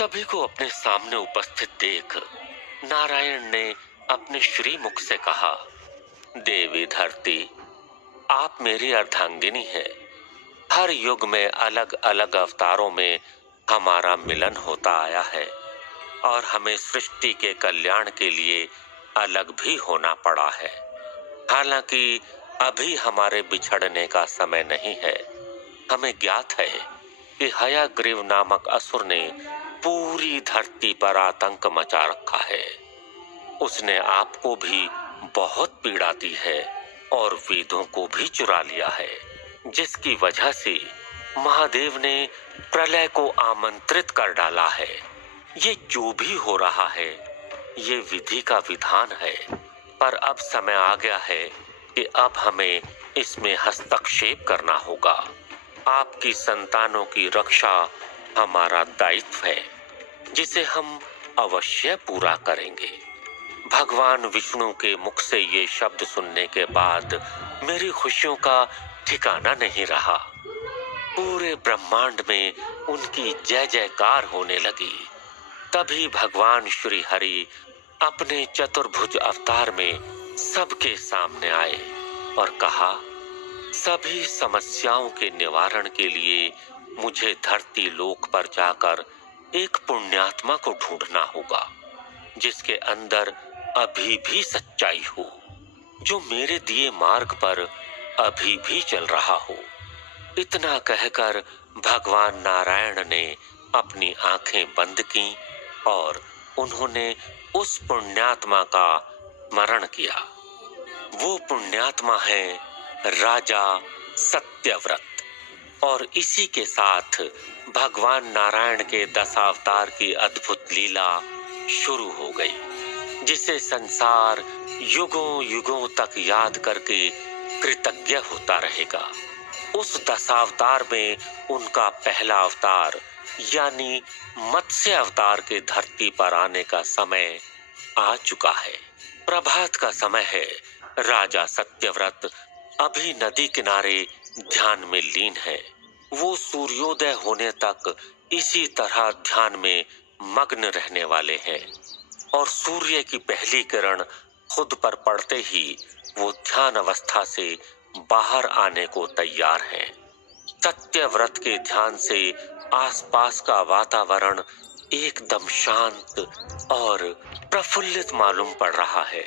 सभी को अपने सामने उपस्थित देख नारायण ने अपने श्रीमुख से कहा, देवी धरती, आप मेरी अर्धांगिनी हैं। हर युग में अलग अलग अवतारों में हमारा मिलन होता आया है और हमें सृष्टि के कल्याण के लिए अलग भी होना पड़ा है। हालांकि अभी हमारे बिछड़ने का समय नहीं है। हमें ज्ञात है कि हयग्रीव नामक असुर ने पूरी धरती पर आतंक मचा रखा है। उसने आपको भी बहुत पीड़ा दी है और वेदों को भी चुरा लिया है, जिसकी वजह से महादेव ने प्रलय को आमंत्रित कर डाला है। ये जो भी हो रहा है, ये विधि का विधान है, पर अब समय आ गया है कि अब हमें इसमें हस्तक्षेप करना होगा। आपकी संतानों की रक्षा हमारा दायित्व है, जिसे हम अवश्य पूरा करेंगे। भगवान विष्णु के मुख से ये शब्द सुनने के बाद मेरी खुशियों का ठिकाना नहीं रहा। पूरे ब्रह्मांड में उनकी जय जयकार होने लगी। तभी भगवान श्री हरि अपने चतुर्भुज अवतार में सबके सामने आए और कहा, सभी समस्याओं के निवारण के लिए मुझे धरती लोक पर जाकर एक पुण्यात्मा को ढूंढना होगा, जिसके अंदर अभी भी सच्चाई हो, जो मेरे दिए मार्ग पर अभी भी चल रहा हो। इतना कहकर भगवान नारायण ने अपनी आंखें बंद की और उन्होंने उस पुण्यात्मा का स्मरण किया। वो पुण्यात्मा है राजा सत्यव्रत। और इसी के साथ भगवान नारायण के दशावतार की अद्भुत लीला शुरू हो गई, जिसे संसार युगों युगों तक याद करके कृतज्ञ होता रहेगा। उस दशावतार में उनका पहला अवतार यानी मत्स्य अवतार के धरती पर आने का समय आ चुका है। प्रभात का समय है। राजा सत्यव्रत अभी नदी किनारे ध्यान में लीन है। वो सूर्योदय होने तक इसी तरह ध्यान में मग्न रहने वाले हैं और सूर्य की पहली किरण खुद पर पड़ते ही वो ध्यान अवस्था से बाहर आने को तैयार हैं। सत्यव्रत के ध्यान से आसपास का वातावरण एकदम शांत और प्रफुल्लित मालूम पड़ रहा है।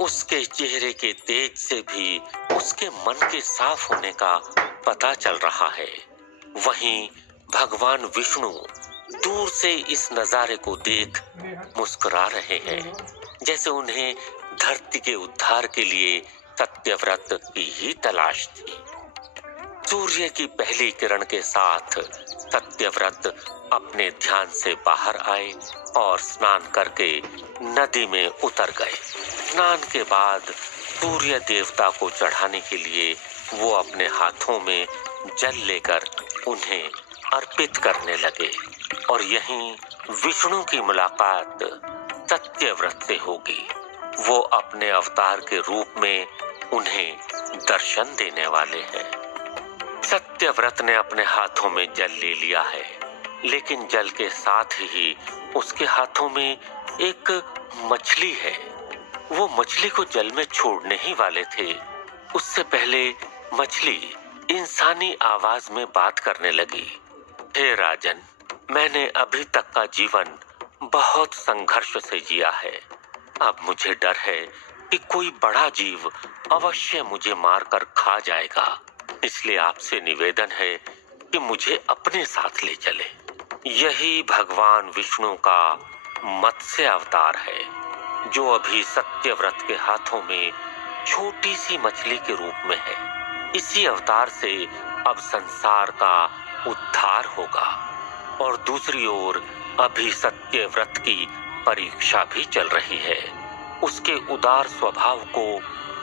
उसके चेहरे के तेज से भी उसके मन के साफ होने का पता चल रहा है। वहीं भगवान विष्णु दूर से इस नजारे को देख मुस्कुरा रहे हैं, जैसे उन्हें धरती के उद्धार के लिए सत्यव्रत की ही तलाश थी। सूर्य की पहली किरण के साथ सत्यव्रत अपने ध्यान से बाहर आए और स्नान करके नदी में उतर गए। स्नान के बाद सूर्य देवता को चढ़ाने के लिए वो अपने हाथों में जल लेकर उन्हें अर्पित करने लगे और यहीं विष्णु की मुलाकात सत्यव्रत से होगी। वो अपने अवतार के रूप में उन्हें दर्शन देने वाले हैं। सत्यव्रत ने अपने हाथों में जल ले लिया है, लेकिन जल के साथ ही उसके हाथों में एक मछली है। वो मछली को जल में छोड़ने ही वाले थे। उससे पहले मछली इंसानी आवाज में बात करने लगी। हे राजन, मैंने अभी तक का जीवन बहुत संघर्ष से जिया है। अब मुझे डर है कि कोई बड़ा जीव अवश्य मुझे मारकर खा जाएगा। इसलिए आपसे निवेदन है कि मुझे अपने साथ ले चले। यही भगवान विष्णु का मत्स्य अवतार है, जो अभी सत्यव्रत के हाथों में छोटी सी मछली के रूप में है। इसी अवतार से अब संसार का उद्धार होगा। और दूसरी ओर अभी सत्यव्रत की परीक्षा भी चल रही है। उसके उदार स्वभाव को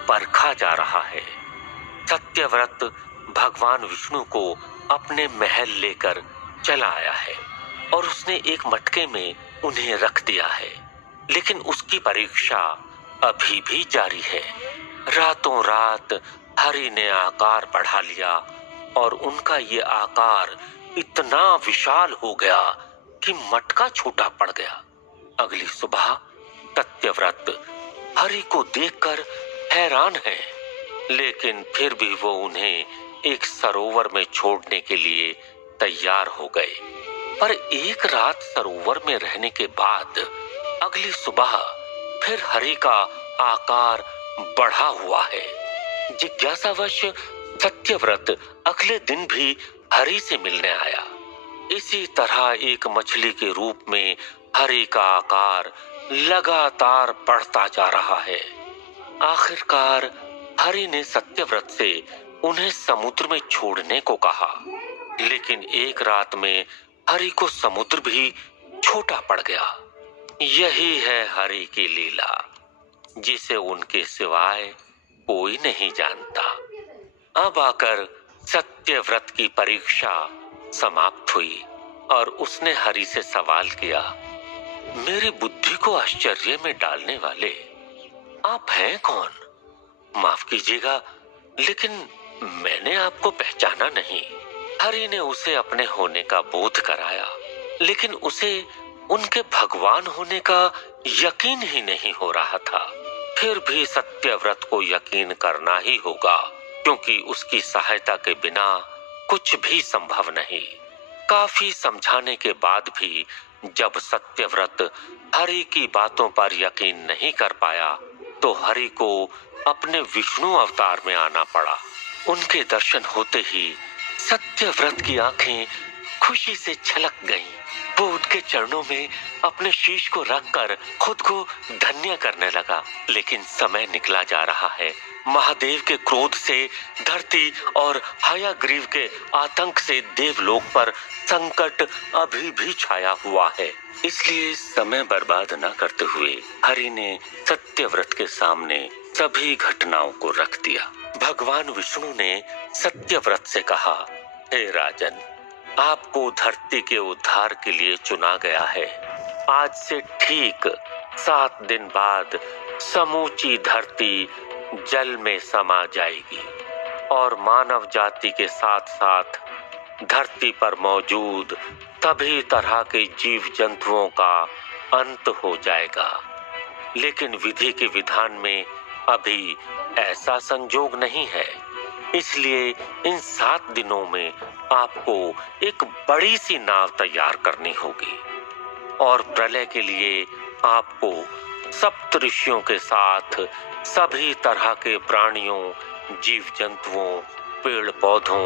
परखा जा रहा है। सत्यव्रत भगवान विष्णु को अपने महल लेकर चला आया है और उसने एक मटके में उन्हें रख दिया है, लेकिन उसकी परीक्षा अभी भी जारी है। रातों रात हरि ने आकार बढ़ा लिया और उनका ये आकार इतना विशाल हो गया कि मटका छोटा पड़ गया। अगली सुबह सत्यव्रत हरि को देखकर हैरान है, लेकिन फिर भी वो उन्हें एक सरोवर में छोड़ने के लिए तैयार हो गए। पर एक रात सरोवर में रहने के बाद अगली सुबह फिर हरि का आकार बढ़ा हुआ है। जिज्ञासावश सत्यव्रत अगले दिन भी हरि से मिलने आया। इसी तरह एक मछली के रूप में हरि का आकार लगातार बढ़ता जा रहा है। आखिरकार हरि ने सत्यव्रत से उन्हें समुद्र में छोड़ने को कहा, लेकिन एक रात में हरि को समुद्र भी छोटा पड़ गया। यही है हरि की लीला, जिसे उनके सिवाय कोई नहीं जानता। अब आकर सत्यव्रत की परीक्षा समाप्त हुई और उसने हरि से सवाल किया, मेरी बुद्धि को आश्चर्य में डालने वाले आप हैं कौन? माफ कीजिएगा, लेकिन मैंने आपको पहचाना नहीं। हरि ने उसे अपने होने का बोध कराया, लेकिन उसे उनके भगवान होने का यकीन ही नहीं हो रहा था। फिर भी सत्यव्रत को यकीन करना ही होगा, क्योंकि उसकी सहायता के बिना कुछ भी संभव नहीं। काफी समझाने के बाद भी जब सत्यव्रत हरि की बातों पर यकीन नहीं कर पाया, तो हरि को अपने विष्णु अवतार में आना पड़ा। उनके दर्शन होते ही सत्यव्रत की आंखें खुशी से छलक गईं। वो उनके चरणों में अपने शीश को रखकर खुद को धन्य करने लगा। लेकिन समय निकला जा रहा है। महादेव के क्रोध से धरती और हयग्रीव के आतंक से देवलोक पर संकट अभी भी छाया हुआ है। इसलिए समय बर्बाद न करते हुए हरि ने सत्यव्रत के सामने सभी घटनाओं को रख दिया। भगवान विष्णु ने सत्यव्रत से कहा, हे राजन, आपको धरती के उद्धार के लिए चुना गया है। आज से ठीक 7 दिन बाद समूची धरती जल में समा जाएगी और मानव जाति के साथ साथ धरती पर मौजूद सभी तरह के जीव जंतुओं का अंत हो जाएगा। लेकिन विधि के विधान में अभी ऐसा संजोग नहीं है, इसलिए इन 7 दिनों में आपको एक बड़ी सी नाव तैयार करनी होगी और प्रलय के लिए आपको सप्तऋषियों के साथ सभी तरह के प्राणियों, जीव जंतुओं, पेड़ पौधों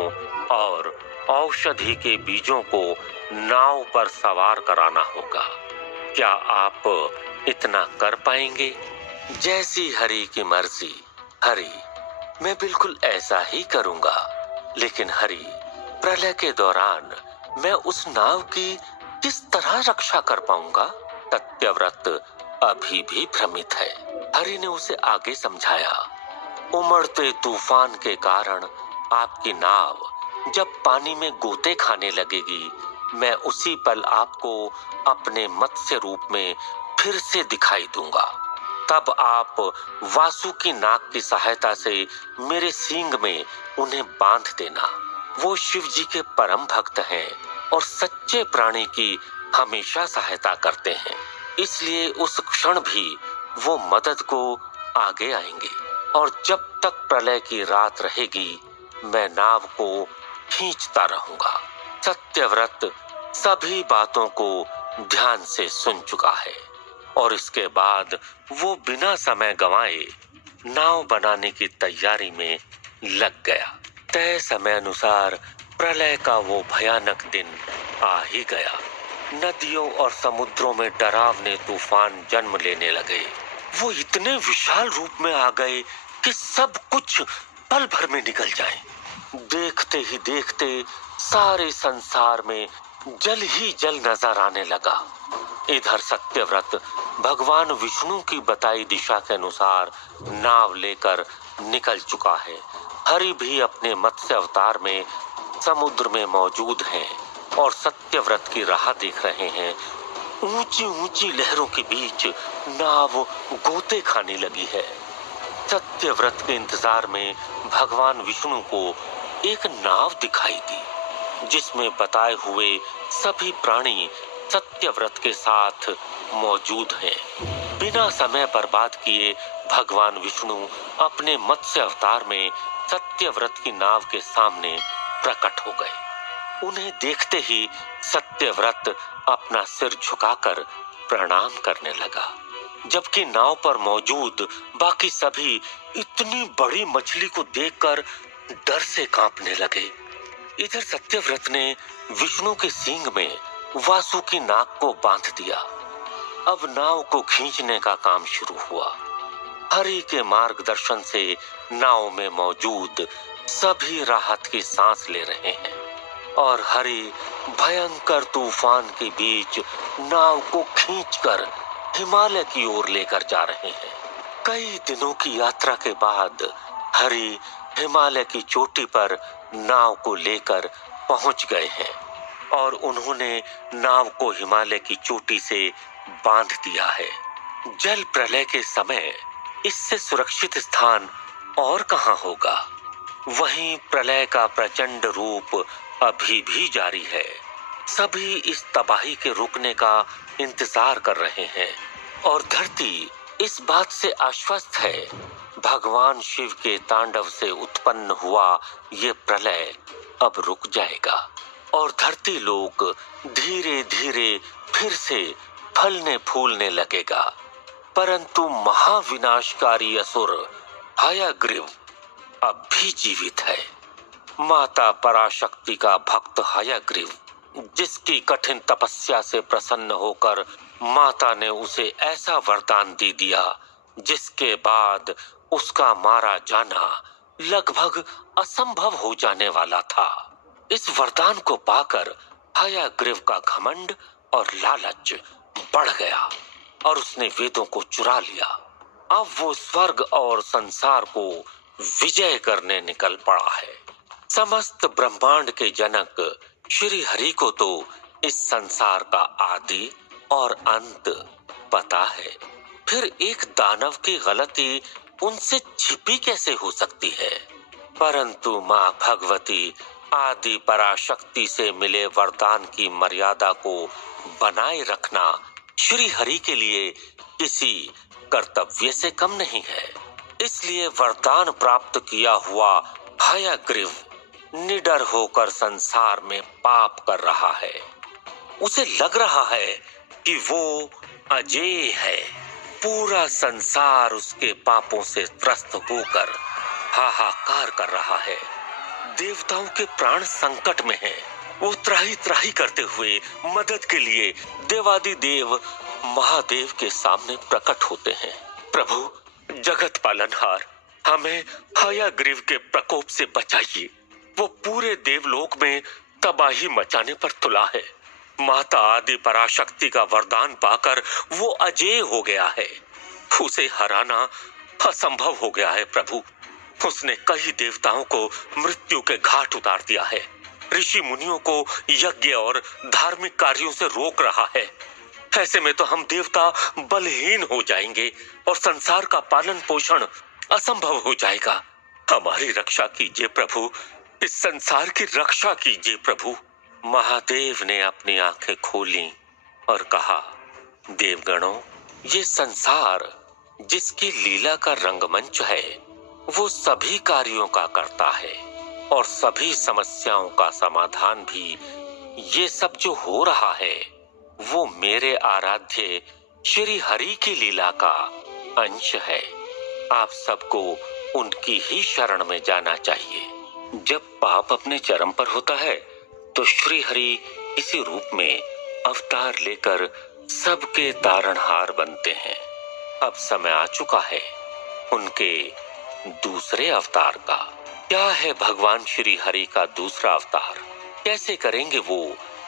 और औषधि के बीजों को नाव पर सवार कराना होगा। क्या आप इतना कर पाएंगे? जैसी हरि की मर्जी। हरि, मैं बिल्कुल ऐसा ही करूंगा। लेकिन हरि, प्रलय के दौरान मैं उस नाव की किस तरह रक्षा कर पाऊंगा? सत्यव्रत अभी भी भ्रमित है। हरि ने उसे आगे समझाया, उमड़ते तूफान के कारण आपकी नाव जब पानी में गोते खाने लगेगी, मैं उसी पल आपको अपने मत्स्य रूप में फिर से दिखाई दूंगा। तब आप वासुकी नाग की सहायता से मेरे सींग में उन्हें बांध देना। वो शिव जी के परम भक्त हैं और सच्चे प्राणी की हमेशा सहायता करते हैं, इसलिए उस क्षण भी वो मदद को आगे आएंगे। और जब तक प्रलय की रात रहेगी, मैं नाव को खींचता रहूंगा। सत्यव्रत सभी बातों को ध्यान से सुन चुका है और इसके बाद वो बिना समय गंवाए नाव बनाने की तैयारी में लग गया। तय समय अनुसार प्रलय का वो भयानक दिन आ ही गया। नदियों और समुद्रों में डरावने तूफान जन्म लेने लगे। वो इतने विशाल रूप में आ गए कि सब कुछ पल भर में निकल जाए। देखते ही देखते सारे संसार में जल ही जल नजर आने लगा। इधर सत्यव्रत भगवान विष्णु की बताई दिशा के अनुसार नाव लेकर निकल चुका है। हरि भी अपने मत्स्य अवतार में समुद्र में मौजूद हैं और सत्यव्रत की राह देख रहे हैं। ऊंची ऊंची लहरों के बीच नाव गोते खाने लगी है। सत्यव्रत के इंतजार में भगवान विष्णु को एक नाव दिखाई दी, जिसमें बताए हुए सभी प्राणी सत्यव्रत के साथ मौजूद हैं। बिना समय बर्बाद किए भगवान विष्णु अपने मत्स्य अवतार में सत्यव्रत की नाव के सामने प्रकट हो गए। उन्हें देखते ही सत्यव्रत अपना सिर झुकाकर प्रणाम करने लगा, जबकि नाव पर मौजूद बाकी सभी इतनी बड़ी मछली को देखकर डर से कांपने लगे। इधर सत्यव्रत ने विष्णु के सींग में वासुकी नाग को बांध दिया। अब नाव को खींचने का काम शुरू हुआ। हरि के मार्गदर्शन से नाव में मौजूद सभी राहत की सांस ले रहे हैं और हरि भयंकर तूफान के बीच नाव को खींचकर हिमालय की ओर लेकर जा रहे हैं। कई दिनों की यात्रा के बाद हरि हिमालय की चोटी पर नाव को लेकर पहुंच गए हैं और उन्होंने नाव को हिमालय की चोटी से बांध दिया है। जल प्रलय के समय इससे सुरक्षित स्थान और कहां होगा। वहीं प्रलय का प्रचंड रूप अभी भी जारी है। सभी इस तबाही के रुकने का इंतजार कर रहे हैं और धरती इस बात से आश्वस्त है, भगवान शिव के तांडव से उत्पन्न हुआ ये प्रलय अब रुक जाएगा और धरती लोक धीरे धीरे फिर से फलने फूलने लगेगा। परंतु महाविनाशकारी असुर हयग्रीव अब भी जीवित है। माता पराशक्ति का भक्त हयग्रीव, जिसकी कठिन तपस्या से प्रसन्न होकर माता ने उसे ऐसा वरदान दे दिया जिसके बाद उसका मारा जाना लगभग असंभव हो जाने वाला था। इस वरदान को पाकर हयग्रीव का घमंड और लालच बढ़ गया और उसने वेदों को चुरा लिया। अब वो स्वर्ग और संसार को विजय करने निकल पड़ा है। समस्त ब्रह्मांड के जनक श्री हरि को तो इस संसार का आदि और अंत पता है। फिर एक दानव की गलती उनसे छिपी कैसे हो सकती है। परंतु माँ भगवती आदि पराशक्ति से मिले वरदान की मर्यादा को बनाए रखना श्री हरि के लिए किसी कर्तव्य से कम नहीं है। इसलिए वरदान प्राप्त किया हुआ हयग्रीव निडर होकर संसार में पाप कर रहा है। उसे लग रहा है कि वो अजेय है। पूरा संसार उसके पापों से त्रस्त होकर हाहाकार कर रहा है। देवताओं के प्राण संकट में हैं। वो त्राही त्राही करते हुए मदद के लिए देवादिदेव महादेव के सामने प्रकट होते हैं। प्रभु जगत पालनहार, हमें हयग्रीव के प्रकोप से बचाइए। वो पूरे देवलोक में तबाही मचाने पर तुला है। माता आदि पराशक्ति का वरदान पाकर वो अजेय हो गया है। उसे हराना असंभव हो गया है प्रभु। उसने कई देवताओं को मृत्यु के घाट उतार दिया है। ऋषि मुनियों को यज्ञ और धार्मिक कार्यों से रोक रहा है। ऐसे में तो हम देवता बलहीन हो जाएंगे और संसार का पालन पोषण असंभव हो जाएगा। हमारी रक्षा कीजिए प्रभु, इस संसार की रक्षा कीजिए प्रभु। महादेव ने अपनी आंखें खोली और कहा, देवगणों, ये संसार जिसकी लीला का रंगमंच है वो सभी कार्यों का करता है और सभी समस्याओं का समाधान भी। ये सब जो हो रहा है वो मेरे आराध्य श्री हरि की लीला का अंश है। आप सबको उनकी ही शरण में जाना चाहिए। जब पाप अपने चरम पर होता है तो श्री हरि इसी रूप में अवतार लेकर सबके तारणहार बनते हैं। अब समय आ चुका है उनके दूसरे अवतार का। क्या है भगवान श्री हरि का दूसरा अवतार? कैसे करेंगे वो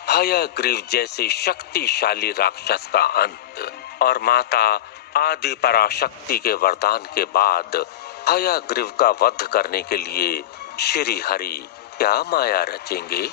हयग्रीव जैसे शक्तिशाली राक्षस का अंत? और माता आदि पराशक्ति के वरदान के बाद हयग्रीव का वध करने के लिए श्री हरि क्या माया रचेंगे?